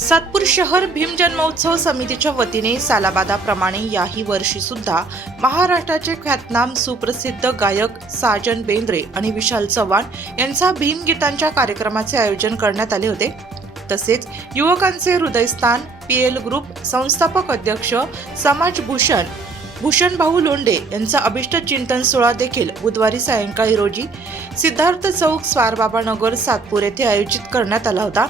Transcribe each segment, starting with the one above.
सातपूर शहर भीम जन्मोत्सव समितीच्या वतीने सालाबादाप्रमाणे याही वर्षी सुद्धा महाराष्ट्राचे ख्यातनाम सुप्रसिद्ध गायक साजन बेंद्रे आणि विशाल चव्हाण यांचा भीम गीतांच्या कार्यक्रमाचे आयोजन करण्यात आले होते. तसेच युवकांचे हृदयस्थान पी एल ग्रुप संस्थापक अध्यक्ष समाज भूषण भूषण भाऊ लोंडे यांचा अभिष्ट चिंतन सोहळा देखील बुधवारी सायंकाळी रोजी सिद्धार्थ चौक स्वारबाबा नगर सातपूर येथे आयोजित करण्यात आला होता.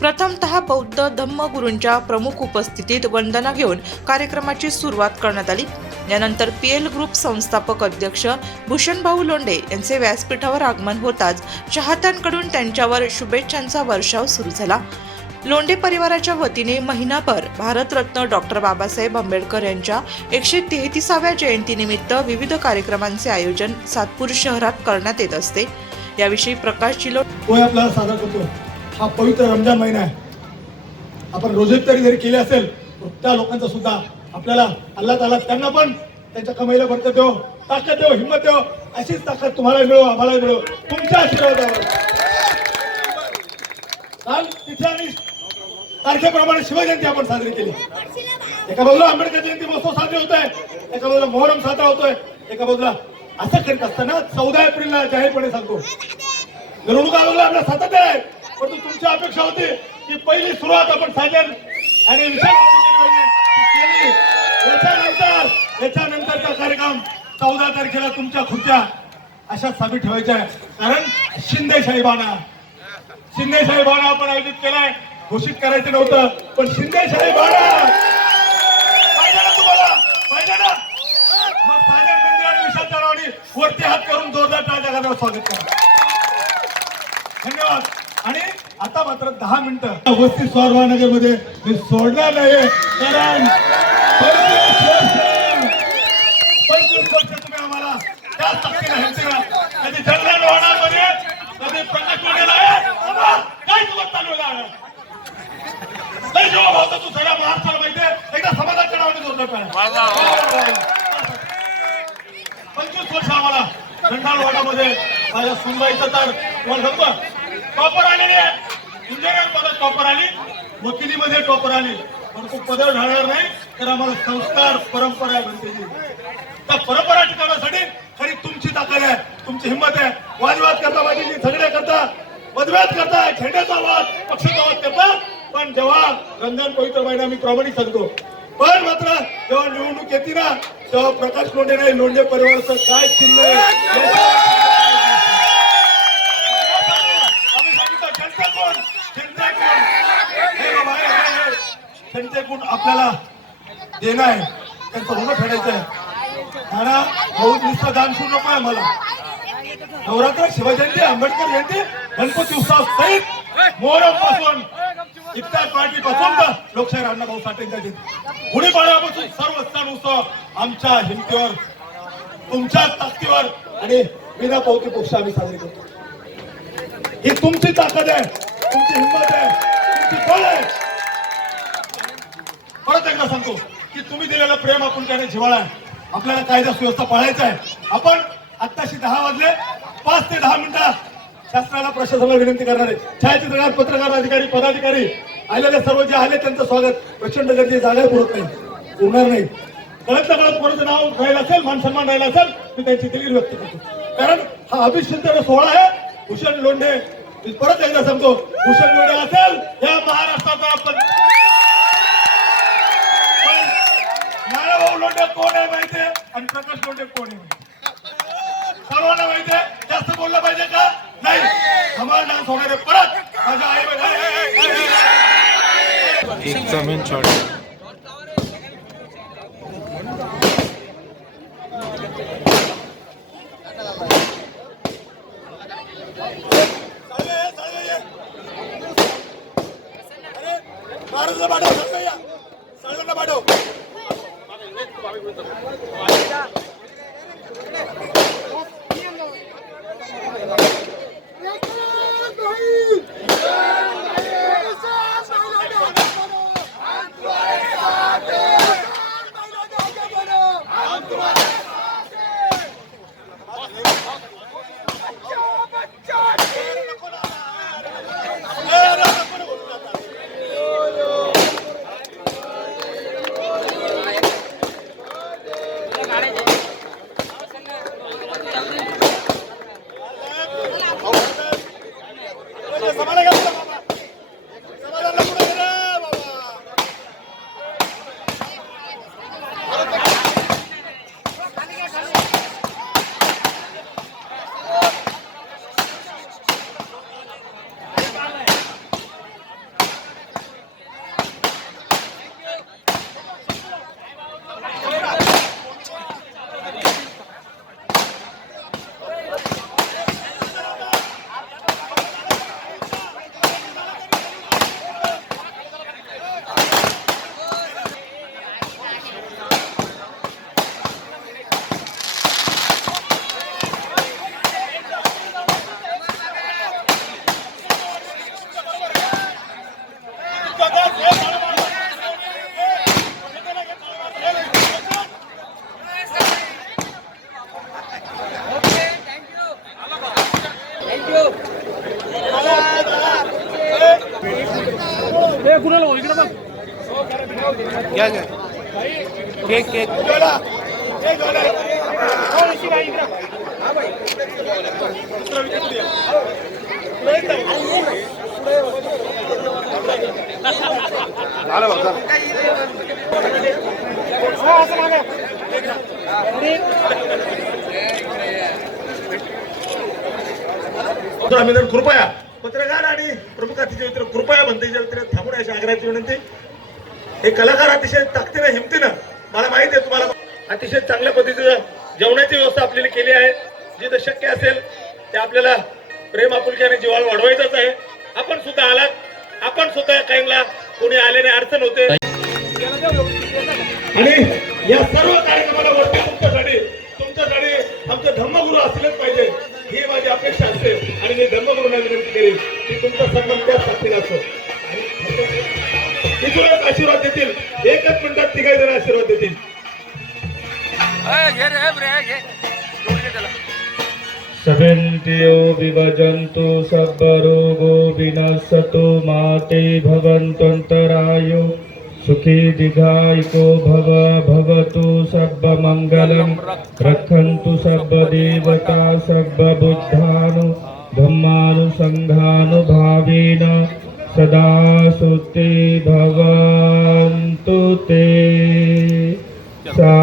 प्रथमतः बौद्ध धम्मगुरूंच्या प्रमुख उपस्थितीत वंदना घेऊन कार्यक्रमाची सुरुवात करण्यात आली. यानंतर पी एल ग्रुप संस्थापक अध्यक्ष भूषणभाऊ लोंडे यांचे व्यासपीठावर आगमन होताच चाहत्यांकडून त्यांच्यावर शुभेच्छांचा वर्षाव सुरू झाला. लोंढे परिवाराच्या वतीने महिनाभर भारतरत्न डॉक्टर बाबासाहेब आंबेडकर यांच्या एकशे तेहतीसाव्या जयंतीनिमित्त विविध कार्यक्रमांचे आयोजन सातपूर शहरात करण्यात येत असते. याविषयी प्रकाश चिलोट आपल्याला करतो हा पवित्र रमजान महिना आहे. आपण रोजेत तरी जरी केले असेल तर त्या लोकांचा सुद्धा आपल्याला अल्ला ताला त्यांना पण त्यांच्या कमाईला बरकत देव ताकद देव हिंमत देव अशीच ताकद तुम्हाला मिळो आम्हाला मिळो. तुमच्या आशीर्वादावर. काल तिथे आणि तारखेप्रमाणे शिवजयंती आपण साजरी केली. एका बाजूला आंबेडकर जयंती महोत्सव साजरे होत आहे एका बाजूला मोहरम साजरा होतोय एका बाजूला असं करीत असताना चौदा एप्रिलला जाहीरपणे सांगतो. निवडणूक आयोगाला आपल्या सातत्य आहे. परंतु तुमची अपेक्षा होती की पहिली सुरुवात आपण साजन आणि विशाल केली. याच्यानंतर याच्यानंतरचा कार्यक्रम चौदा तारखेला तुमच्या खुर्च्या अशा साबीत ठेवायच्या कारण शिंदे साहेबांना शिंदे साहेबांना आपण आयोजित केलाय. घोषित करायचं नव्हतं पण शिंदे साहेबांना पाहिजे ना तुम्हाला? पाहिजे ना? मग साजन मंदिर आणि विशाल चव्हाणी वरती हात करून जोरदार टाळ्या वाजवून स्वागत करा. धन्यवाद. आणि आता मात्र दहा मिनिटं. वस्ती स्वारवानगरमध्ये मी सोडणार नाही कारण पंचवीस वर्ष तुम्ही आम्हाला हेल्तीला कधी जंगल वाहणार मध्ये कधी प्रकाश काय तुला चालू नाही जवाब होता तू सगळ्या महाराष्ट्राला एकदा समाजाच्या नावाने टाळ्या. पंचवीस वर्ष आम्हाला खंडालवाडामध्ये माझ्या सुनबाईचं तर सांगतो टॉपर आलेले आहे इंजिनियर पदात टॉपर आली. वकिलीमध्ये टॉपर आली. परंतु पदं ढाळणार नाही तर आम्हाला संस्कार परंपरा आहे म्हणते त्या परंपरा टिकवण्यासाठी खरी तुमची ताकद आहे तुमची हिंमत आहे. वादविवाद करता माझी झगडे करता मतभेद करता झेंड्याचा आवाज पक्षाचा आवाज करता. पण जेव्हा रंजन पवित्र महिना मी प्रामाणिक सांगतो पण मात्र जेव्हा निवडणूक येते ना तेव्हा प्रकाश लोंढे नाही लोंढे परिवाराचं काय चिन्ह आहे आम्ही सांगितलं जनता कोण जनता कोण हे बाबा, हे, हे, हे. त्यांचे गुण आपल्याला देणं आहे. त्यांचं होणं फेडायचं आहे. भाऊ नुसतं दान सुरू नको आहे मला. नवरात्र शिवजयंती आंबेडकर जयंती गणपती उत्सव सहित मोहरमपासून इफ्तार पार्टी पासून तर लोकशाही अण्णाभाऊ साठेंच्या जयंती. गुढीपाडव्यापासून सर्व सण उत्सव आमच्या हिमतीवर तुमच्या ताकदीवर आणि विना पावती पक्ष आम्ही साजरे करतो. ही तुमची ताकद आहे तुमची हिंमत आहे तुमची बळ आहे. परत एकदा सांगतो की तुम्ही दिलेलं प्रेम आपण त्याने जिव्हाळा आहे. आपल्याला कायदा सुव्यवस्था पाळायचा आहे. आपण आत्ताशी दहा वाजले पाच ते दहा मिनिटात शासनाला प्रशासनाला विनंती करणार आहे. छायाचित्रकार पत्रकार अधिकारी पदाधिकारी आलेले सर्व जे आले त्यांचं स्वागत. प्रचंड गर्दी जागा पुरत नाही. उरणार नाही. कळत ना कळत कोणाचं नाव राहिलं असेल मान सन्मान राहिला असेल मी त्यांची दिलीर व्यक्त करतो. कारण हा अभिषेक सोहळा आहे भूषण लोंढे परत एकदा सांगतो भूषण लोंढे असेल या महाराष्ट्राचा लोंढे कोण आहे माहितीये आणि प्रकाश कोण आहे? सर्वांना माहितीये जास्त बोललं पाहिजे का? नाही. धमाल डान्स होणार आहे. परत. माझ्या आई एक जमीन छोड़ Yeah! केक केक झालं बघ तर आम्ही कृपया. पत्रकार आणि प्रमुख अतिथी मित्र कृपया बनतेच्या व्यतिरिक्त थांबून अशी आग्रहाची विनंती. हे कलाकार अतिशय ताकदीनं हिमतीनं मला माहिती आहे तुम्हाला. अतिशय चांगल्या पद्धतीचं जेवणाची व्यवस्था आपल्याला केली आहे. जिथं शक्य असेल ते आपल्याला प्रेम आपुलकी आणि जिवाळ वाढवायचंच आहे. आपण सुद्धा आलात. आपण सुद्धा काहींना कोणी आल्याने अडचण होते. आणि या सर्व कार्यक्रमाला वरती तुमच्यासाठी तुमच्यासाठी आमचे धम्मगुरु असलेच पाहिजे. ही माझी अपेक्षा असते. आणि मी धर्मगुरूंना विनंती केली. की तुमचा सन्मान त्याच ताकदीने असो एक आशीर्वाद देतील. एकच मिनिटात तिघाही जण आशीर्वाद देतील. घे रे रे घे त्याला. सभन्त्यो विभजन्तु सर्वरोगो विनश्यतु माते भवन्त्वन्तरायो सुखी दीर्घायिको भव भवतु सर्वमङ्गलं। रक्षन्तु सर्वदेवता सर्वबुद्धानु धम्मानुसङ्घानुभावेन सदा सुते भवन्तु ते। सा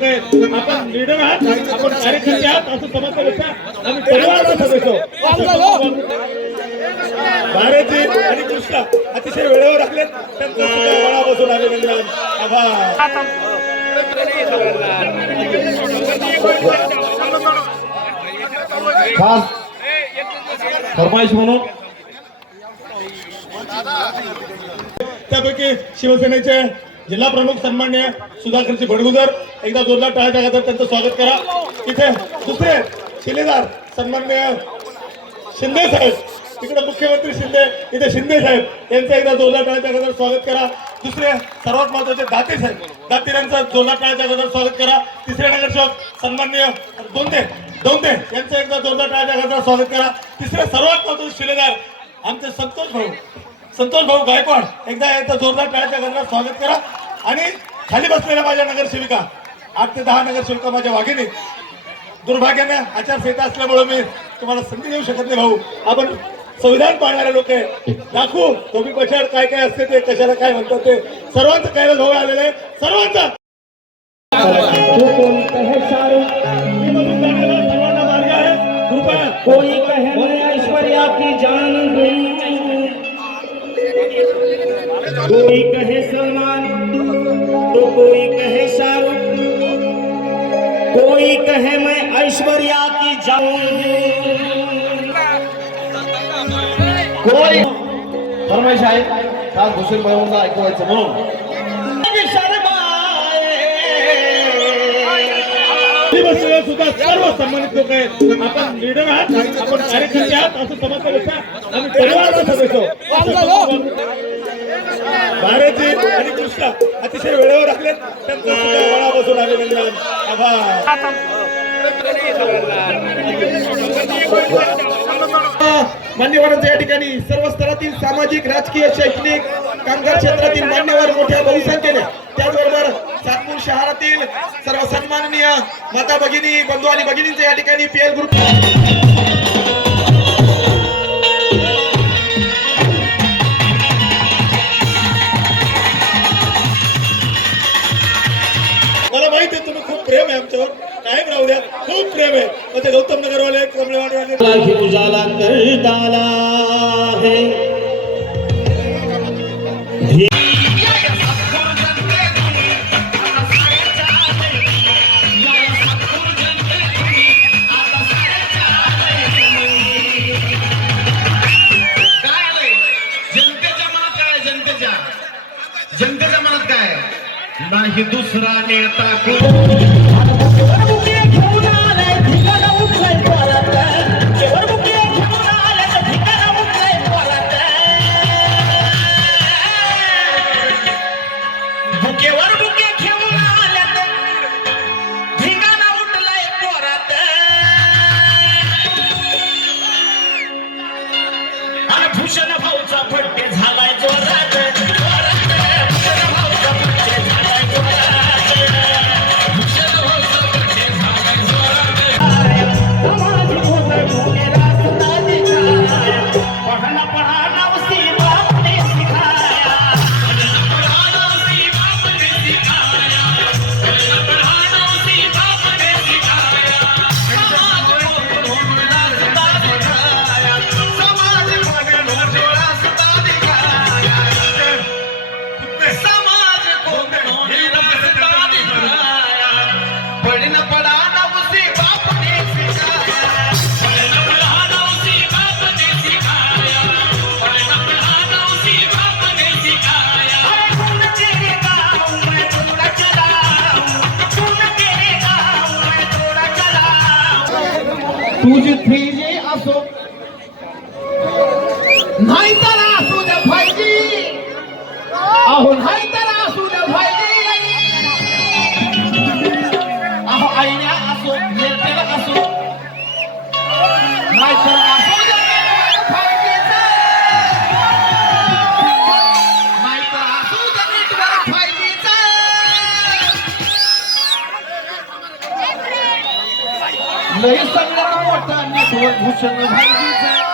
लोक आहेत. आपण लीडर आहात आपण कार्यकर्ते आहात असं आम्ही परिवाराचा सदस्य आहोत. भारतजी आणि कृष्णा अतिशय वेळेवर राखले त्यांचं अभिनंदन. आभार. फरमाईश म्हणून. त्यापैकी शिवसेनेचे जिल्हा प्रमुख सन्मान्य सुधाकरजी भडगुजर एकदा जोरदार टाळ्या टाकत त्यांचं स्वागत करा. इथे दुसरे शिलेदार सन्मान्य शिंदे साहेब. तिकडे मुख्यमंत्री शिंदे इथे शिंदे साहेब. यांचं एकदा जोरदार टाळ्याच्या गजर स्वागत करा. दुसरे सर्वात महत्त्वाचे दाते साहेब. दाते यांचं जोरदार टाळ्याच्या गजर स्वागत करा. तिसरे नगरसेवक सन्मान्य दोंदे दोंदे यांचं एकदा जोरदार टाळ्याच्या गजर स्वागत करा. तिसरे सर्वात महत्त्वाचे शिलेदार आमचे संतोष भाऊ. संतोष भाऊ गायकवाड. एकदा यांचं जोरदार टाळ्याच्या गजरात स्वागत करा. आणि खाली बसलेल्या माझ्या नगरसेविका आठ ते दहा नगरसेविका माझ्या वाघिणी दुर्भाग्यानं आचारसंहिता असल्यामुळे मी तुम्हाला संधी देऊ शकत नाही भाऊ. आपण संविधान पाळणारे लोक आहे. दाखवू धोबी पछाड काय काय असते ते कशाला काय म्हणतात ते. सर्वांचं कायला जवळ आलेलं आहे. सर्वांचा! कोई कहे मैं ऐश्वर्या की जान गई कोई कहे सलमान तो कोई कहे शाहरुख। कोई कहे मैं ऐश्वर्या की जान। कोई फरमाईश आहे खास भूषण भाऊंना ऐकवायचं म्हणून सुद्धा सर्व सन्मानित लोक आहेत आपण लीडर आहात आपण कार्यकर्ते आहात असं समजण्यापेक्षा आम्ही भारतजी आणि कृष्णा अतिशय वेळेवर आले त्यांचं सुद्धा आभार. मान्यवरांच्या या ठिकाणी सर्व स्तरातील सामाजिक राजकीय शैक्षणिक कामगार क्षेत्रातील मान्यवर मोठ्या बहुसंख्येने त्याचबरोबर सातपूर शहरातील सर्व सन्माननीय माता भगिनी बंधू आणि भगिनींचे या ठिकाणी पीएल ग्रुप. राहू द्या खूप प्रेम आहे म्हणजे गौतम नगरवाले कमळवाडीवाले ही उजाला कर डाला है। जनतेच्या मनात काय काय आहे? नाही दुसरा नेता 我想的很精彩。